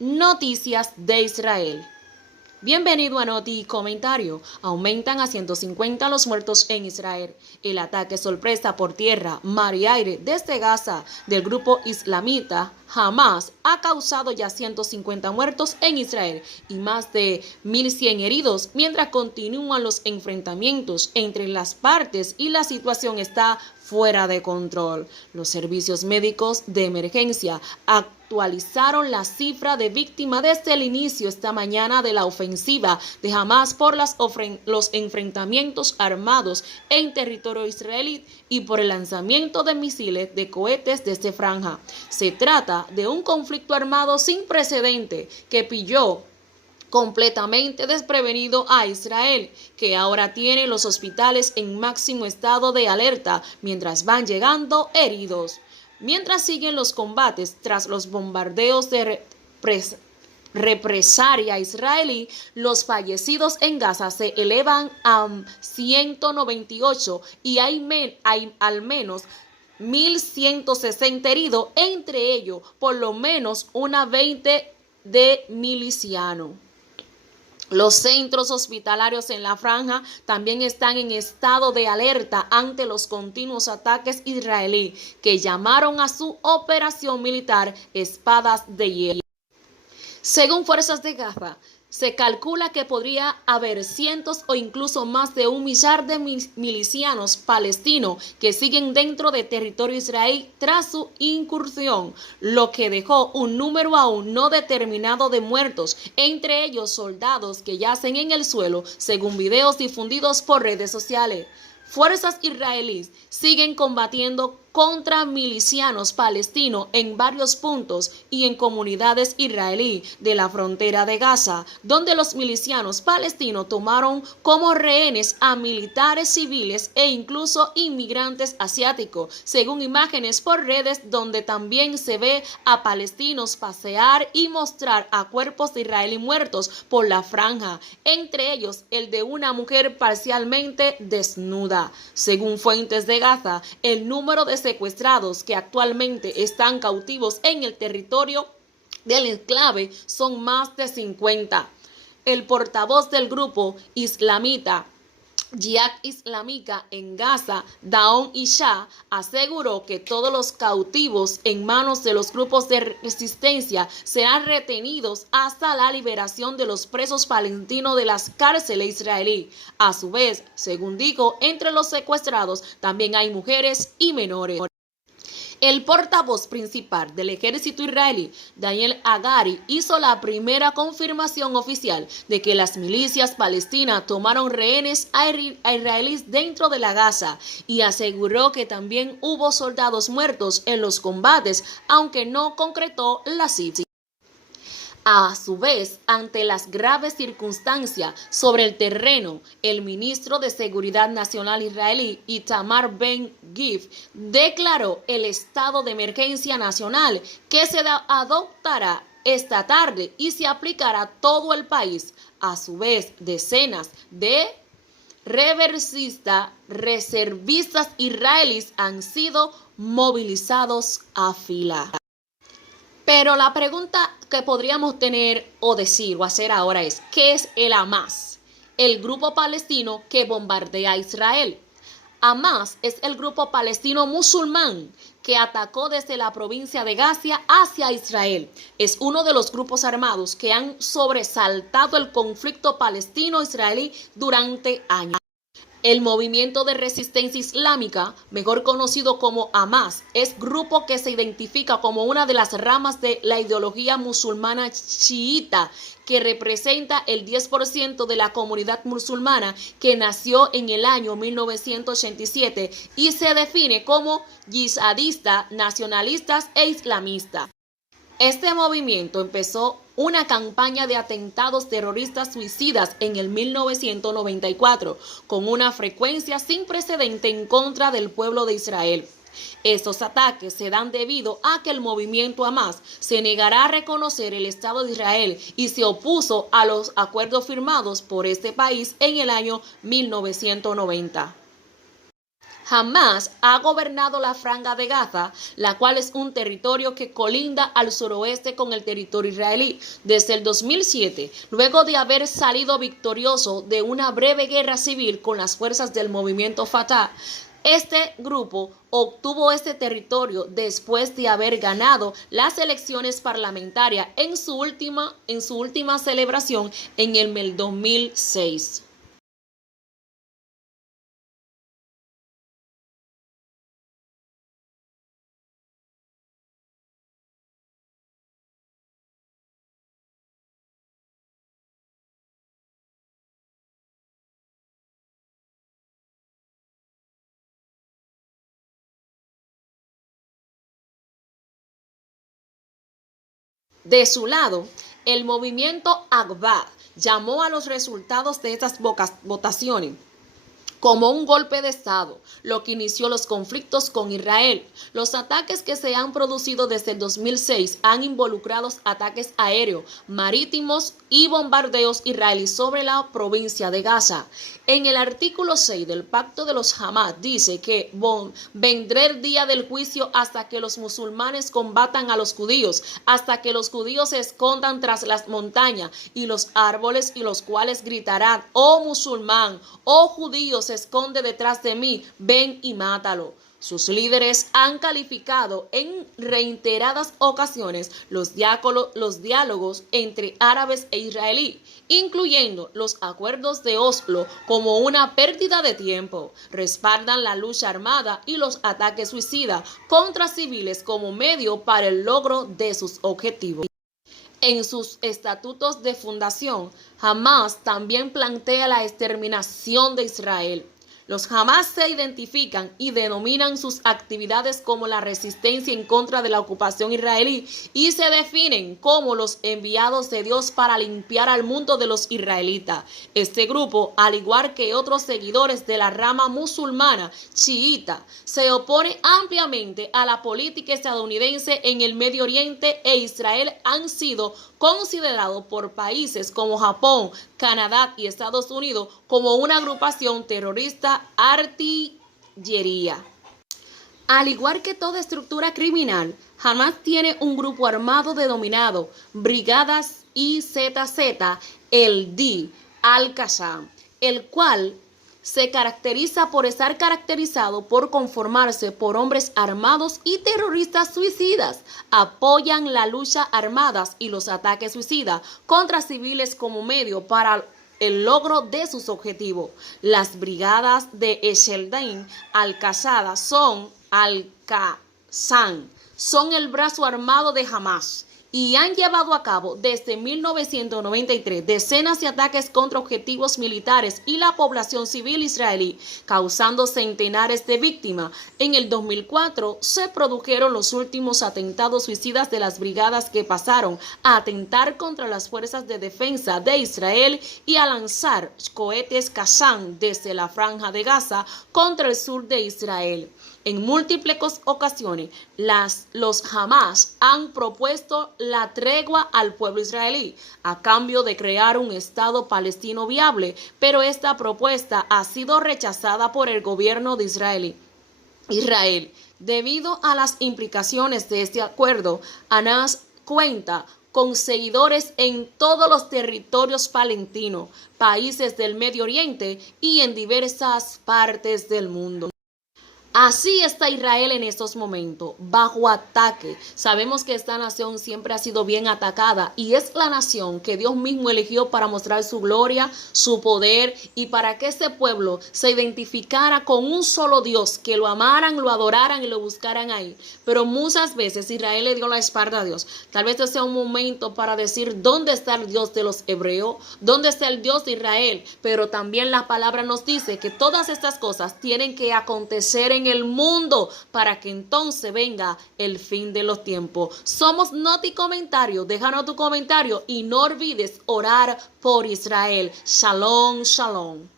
Noticias de Israel. Bienvenido a Noti Comentario. Aumentan a 150 los muertos en Israel. El ataque sorpresa por tierra, mar y aire desde Gaza del grupo islamita Hamas ha causado ya 150 muertos en Israel y más de 1.100 heridos, mientras continúan los enfrentamientos entre las partes y la situación está fuera de control. Los servicios médicos de emergencia actualizaron la cifra de víctimas desde el inicio esta mañana de la ofensiva de Hamas por los enfrentamientos armados en territorio israelí y por el lanzamiento de misiles de cohetes desde Franja. Se trata de un conflicto armado sin precedente que pilló completamente desprevenido a Israel, que ahora tiene los hospitales en máximo estado de alerta mientras van llegando heridos. Mientras siguen los combates tras los bombardeos de represalia israelí, los fallecidos en Gaza se elevan a 198 y hay al menos 1.160 heridos, entre ellos por lo menos una 20 de milicianos. Los centros hospitalarios en la Franja también están en estado de alerta ante los continuos ataques israelíes que llamaron a su operación militar Espadas de Hierro. Según Fuerzas de Gaza, se calcula que podría haber cientos o incluso más de 1 millar de milicianos palestinos que siguen dentro de territorio israelí tras su incursión, lo que dejó un número aún no determinado de muertos, entre ellos soldados que yacen en el suelo, según videos difundidos por redes sociales. Fuerzas israelíes siguen combatiendo contra milicianos palestinos en varios puntos y en comunidades israelíes de la frontera de Gaza, donde los milicianos palestinos tomaron como rehenes a militares civiles e incluso inmigrantes asiáticos, según imágenes por redes donde también se ve a palestinos pasear y mostrar a cuerpos de israelíes muertos por la franja, entre ellos el de una mujer parcialmente desnuda. Según fuentes de Gaza, el número de secuestrados que actualmente están cautivos en el territorio del enclave son más de 50. El portavoz del grupo islamita Jihad Islámica en Gaza, Daon Isha, aseguró que todos los cautivos en manos de los grupos de resistencia serán retenidos hasta la liberación de los presos palestinos de las cárceles israelíes. A su vez, según dijo, entre los secuestrados también hay mujeres y menores. El portavoz principal del ejército israelí, Daniel Hagari, hizo la primera confirmación oficial de que las milicias palestinas tomaron rehenes a israelíes dentro de la Gaza y aseguró que también hubo soldados muertos en los combates, aunque no concretó la cifra. A su vez, ante las graves circunstancias sobre el terreno, el ministro de Seguridad Nacional israelí, Itamar Ben-Gvir, declaró el estado de emergencia nacional que se adoptará esta tarde y se aplicará a todo el país. A su vez, decenas de reservistas israelíes han sido movilizados a fila. Pero la pregunta que podríamos tener o decir o hacer ahora es, ¿qué es el Hamas? El grupo palestino que bombardea a Israel. Hamas es el grupo palestino musulmán que atacó desde la provincia de Gaza hacia Israel. Es uno de los grupos armados que han sobresaltado el conflicto palestino-israelí durante años. El movimiento de resistencia islámica, mejor conocido como Hamas, es grupo que se identifica como una de las ramas de la ideología musulmana chiita, que representa el 10% de la comunidad musulmana que nació en el año 1987 y se define como yihadista, nacionalistas e islamista. Este movimiento empezó una campaña de atentados terroristas suicidas en el 1994, con una frecuencia sin precedente en contra del pueblo de Israel. Estos ataques se dan debido a que el movimiento Hamas se negará a reconocer el Estado de Israel y se opuso a los acuerdos firmados por este país en el año 1990. Hamás ha gobernado la Franja de Gaza, la cual es un territorio que colinda al suroeste con el territorio israelí, desde el 2007, luego de haber salido victorioso de una breve guerra civil con las fuerzas del movimiento Fatah. Este grupo obtuvo este territorio después de haber ganado las elecciones parlamentarias en su última celebración en el 2006. De su lado, el movimiento Agbad llamó a los resultados de estas votaciones como un golpe de Estado, lo que inició los conflictos con Israel. Los ataques que se han producido desde el 2006 han involucrado ataques aéreos, marítimos y bombardeos israelíes sobre la provincia de Gaza. En el artículo 6 del Pacto de los Hamás dice que vendrá el día del juicio hasta que los musulmanes combatan a los judíos, hasta que los judíos se escondan tras las montañas y los árboles, y los cuales gritarán: oh musulmán, oh judío, se esconde detrás de mí, ven y mátalo. Sus líderes han calificado en reiteradas ocasiones los diálogos entre árabes e israelíes, incluyendo los acuerdos de Oslo, como una pérdida de tiempo. Respaldan la lucha armada y los ataques suicidas contra civiles como medio para el logro de sus objetivos. En sus estatutos de fundación, Hamás también plantea la exterminación de Israel. Los Hamás se identifican y denominan sus actividades como la resistencia en contra de la ocupación israelí y se definen como los enviados de Dios para limpiar al mundo de los israelitas. Este grupo, al igual que otros seguidores de la rama musulmana chiita, se opone ampliamente a la política estadounidense en el Medio Oriente, e Israel han sido considerados por países como Japón, Canadá y Estados Unidos como una agrupación terrorista artillería. Al igual que toda estructura criminal, Hamás tiene un grupo armado denominado Brigadas IZZ, el D al-Qassam, el cual se caracteriza por estar caracterizado por conformarse por hombres armados y terroristas suicidas. Apoyan la lucha armada y los ataques suicidas contra civiles como medio para el logro de sus objetivos. Las brigadas de Esheldain al-Qassam son el brazo armado de Hamás y han llevado a cabo desde 1993 decenas de ataques contra objetivos militares y la población civil israelí, causando centenares de víctimas. En el 2004 se produjeron los últimos atentados suicidas de las brigadas, que pasaron a atentar contra las fuerzas de defensa de Israel y a lanzar cohetes Qassam desde la Franja de Gaza contra el sur de Israel. En múltiples ocasiones, los Hamás han propuesto la tregua al pueblo israelí a cambio de crear un Estado palestino viable, pero esta propuesta ha sido rechazada por el gobierno de Israel. Debido a las implicaciones de este acuerdo, Hamás cuenta con seguidores en todos los territorios palestinos, países del Medio Oriente y en diversas partes del mundo. Así está Israel en estos momentos, bajo ataque. Sabemos que esta nación siempre ha sido bien atacada y es la nación que Dios mismo eligió para mostrar su gloria, su poder, y para que ese pueblo se identificara con un solo Dios, que lo amaran, lo adoraran y lo buscaran ahí. Pero muchas veces Israel le dio la espalda a Dios. Tal vez este sea un momento para decir: ¿dónde está el Dios de los hebreos? ¿Dónde está el Dios de Israel? Pero también la palabra nos dice que todas estas cosas tienen que acontecer en el mundo para que entonces venga el fin de los tiempos. Somos Noti Comentario. Déjanos tu comentario y no olvides orar por Israel. Shalom, shalom.